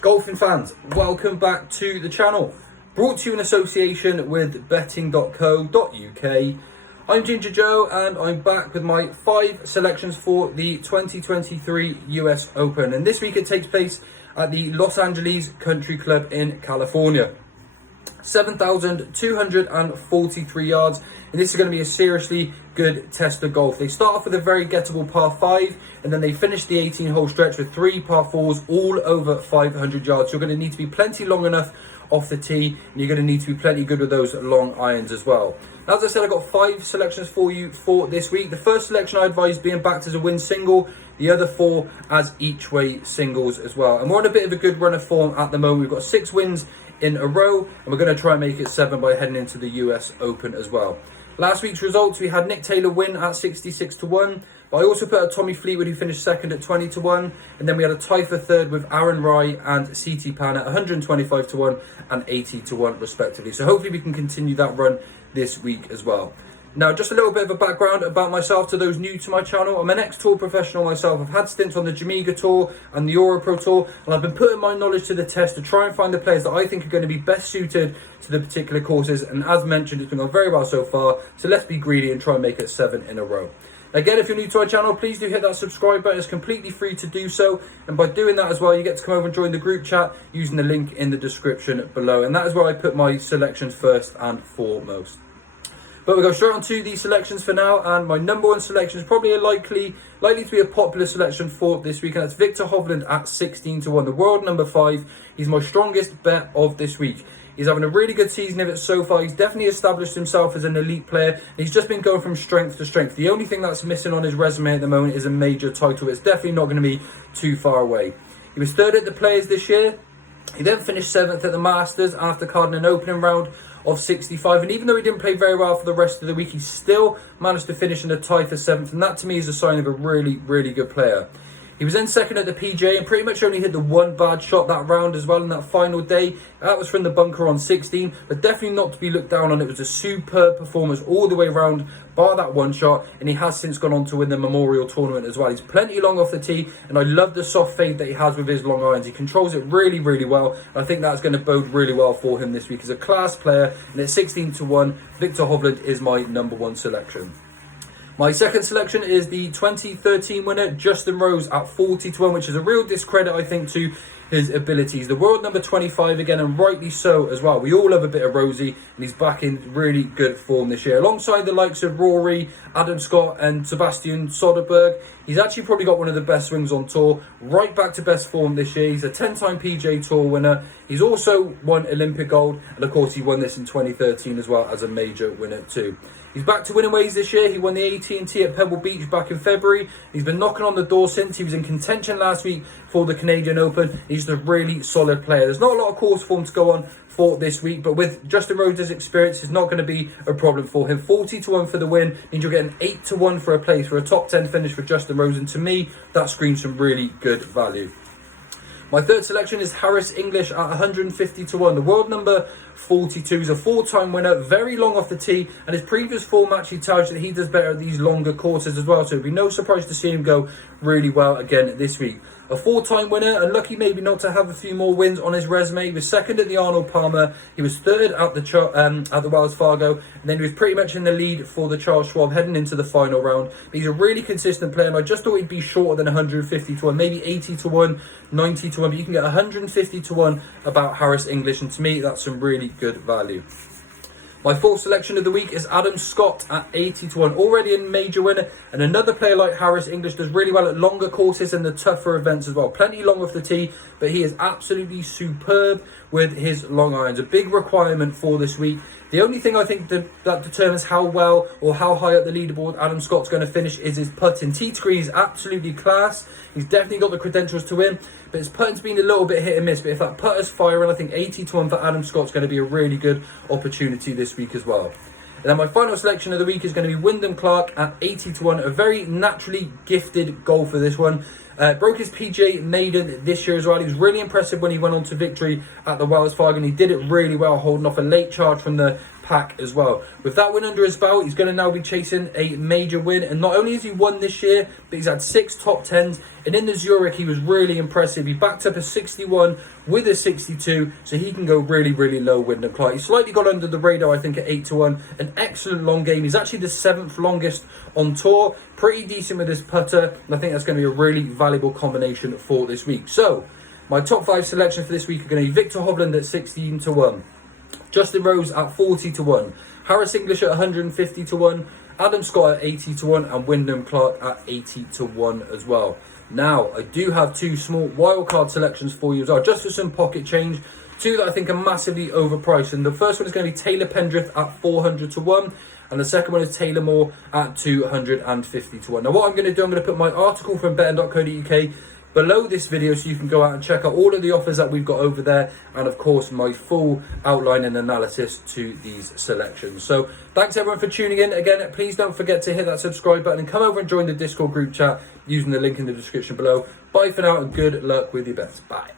Golfing fans, welcome back to the channel. Brought to you in association with betting.co.uk. I'm Ginger Joe and I'm back with my 5 selections for the 2023 US Open. And this week it takes place at the Los Angeles Country Club in California. 7,243 yards, and this is going to be a seriously good test of golf. They start off with a very gettable par 5, and then they finish the 18-hole stretch with 3 par 4s, all over 500 yards. You're going to need to be plenty long enough off the tee, and you're going to need to be plenty good with those long irons as well. Now, as I said, I've got 5 selections for you for this week. The first selection I advise being backed as a win single, the other 4 as each way singles as well. And we're on a bit of a good run of form at the moment. We've got 6 wins in a row, and we're going to try and make it 7 by heading into the US Open as well. Last week's results, we had Nick Taylor win at 66 to 1, but I also put a Tommy Fleetwood who finished second at 20 to 1, and then we had a tie for third with Aaron Rai and CT Pan at 125 to 1 and 80 to 1 respectively. So hopefully we can continue that run this week as well. Now, just a little bit of a background about myself to those new to my channel. I'm an ex-tour professional myself. I've had stints on the Jamaica Tour and the Euro Pro Tour, and I've been putting my knowledge to the test to try and find the players that I think are going to be best suited to the particular courses. And as mentioned, it's been going very well so far, so let's be greedy and try and make it 7 in a row. Again, if you're new to our channel, please do hit that subscribe button. It's completely free to do so. And by doing that as well, you get to come over and join the group chat using the link in the description below. And that is where I put my selections first and foremost. But we'll go straight on to the selections for now, and my number 1 selection is probably likely to be a popular selection for this week, and that's Viktor Hovland at 16 to 1, the world number 5. He's my strongest bet of this week. He's having a really good season of it so far. He's definitely established himself as an elite player, and he's just been going from strength to strength. The only thing that's missing on his resume at the moment is a major title. It's definitely not going to be too far away. He was 3rd at the Players this year. He then finished 7th at the Masters after carding an opening round of 65, and even though he didn't play very well for the rest of the week, he still managed to finish in a tie for 7th, and that to me is a sign of a really, really good player. He was then 2nd at the PGA and pretty much only hit the 1 bad shot that round as well in that final day. That was from the bunker on 16, but definitely not to be looked down on. It was a superb performance all the way around, bar that 1 shot, and he has since gone on to win the Memorial Tournament as well. He's plenty long off the tee, and I love the soft fade that he has with his long irons. He controls it really, really well. I think that's going to bode really well for him this week. He's a class player, and at 16 to 1, Viktor Hovland is my number 1 selection. My second selection is the 2013 winner, Justin Rose, at 40 to 1, which is a real discredit, I think, to his abilities. The world number 25 again, and rightly so as well. We all love a bit of Rosie, and he's back in really good form this year. Alongside the likes of Rory, Adam Scott, and Sebastian Soderberg, he's actually probably got one of the best swings on tour, right back to best form this year. He's a 10-time PGA Tour winner. He's also won Olympic gold, and of course he won this in 2013 as well as a major winner too. He's back to winning ways this year. He won the AT&T at Pebble Beach back in February. He's been knocking on the door since. He was in contention last week for the Canadian Open. He's a really solid player. There's not a lot of course form to go on for this week, but with Justin Rhodes' experience, it's not going to be a problem for him. 40 to 1 for the win means you're getting 8 to 1 for a place for a top 10 finish for Justin Rhodes, and to me, that screams some really good value. My third selection is Harris English at 150 to 1. The world number 42 is a 4-time winner, very long off the tee, and his previous form actually tells you that he does better at these longer courses as well, so it'd be no surprise to see him go really well again this week. A 4-time winner, and lucky maybe not to have a few more wins on his resume. He was 2nd at the Arnold Palmer, he was 3rd at the Wells Fargo, and then he was pretty much in the lead for the Charles Schwab heading into the final round. But he's a really consistent player, and I just thought he'd be shorter than 150 to 1, maybe 80 to 1, 90 to 1, but you can get 150 to 1 about Harris English, and to me that's some really good value. My fourth selection of the week is Adam Scott at 80 to 1, already a major winner, and another player like Harris English does really well at longer courses and the tougher events as well. Plenty long off the tee, but he is absolutely superb with his long irons. A big requirement for this week. The only thing I think that determines how well or how high up the leaderboard Adam Scott's going to finish is his putting. Tee to green is absolutely class. He's definitely got the credentials to win, but his putting's been a little bit hit and miss. But if that putter's firing, I think 80 to 1 for Adam Scott's going to be a really good opportunity this week as well. And then my final selection of the week is going to be Windham Clark at 80 to 1. A very naturally gifted golfer, this one. Broke his PGA maiden this year as well. He was really impressive when he went on to victory at the Wells Fargo, and he did it really well, holding off a late charge from the pack as well. With that win under his belt, he's going to now be chasing a major win. And not only has he won this year, but he's had 6 top 10s. And in the Zurich, he was really impressive. He backed up a 61 with a 62, so he can go really, really low, Windham Clark. He slightly got under the radar, I think, at 8-1. An excellent long game. He's actually the 7th longest on tour. Pretty decent with his putter, and I think that's going to be a really valuable combination for this week. So, my top 5 selections for this week are going to be Victor Hovland at 16-1. Justin Rose at 40-1, Harris English at 150-1, Adam Scott at 80-1, and Windham Clark at 80-1 as well. Now, I do have 2 small wildcard selections for you as well, just for some pocket change. 2 that I think are massively overpriced. And the first one is going to be Taylor Pendrith at 400-1, and the second one is Taylor Moore at 250-1. Now, what I'm going to do, I'm going to put my article from betting.co.uk below this video, so you can go out and check out all of the offers that we've got over there, and of course my full outline and analysis to these selections. So thanks everyone for tuning in. Again, please don't forget to hit that subscribe button and come over and join the Discord group chat using the link in the description below. Bye for now and good luck with your bets. Bye.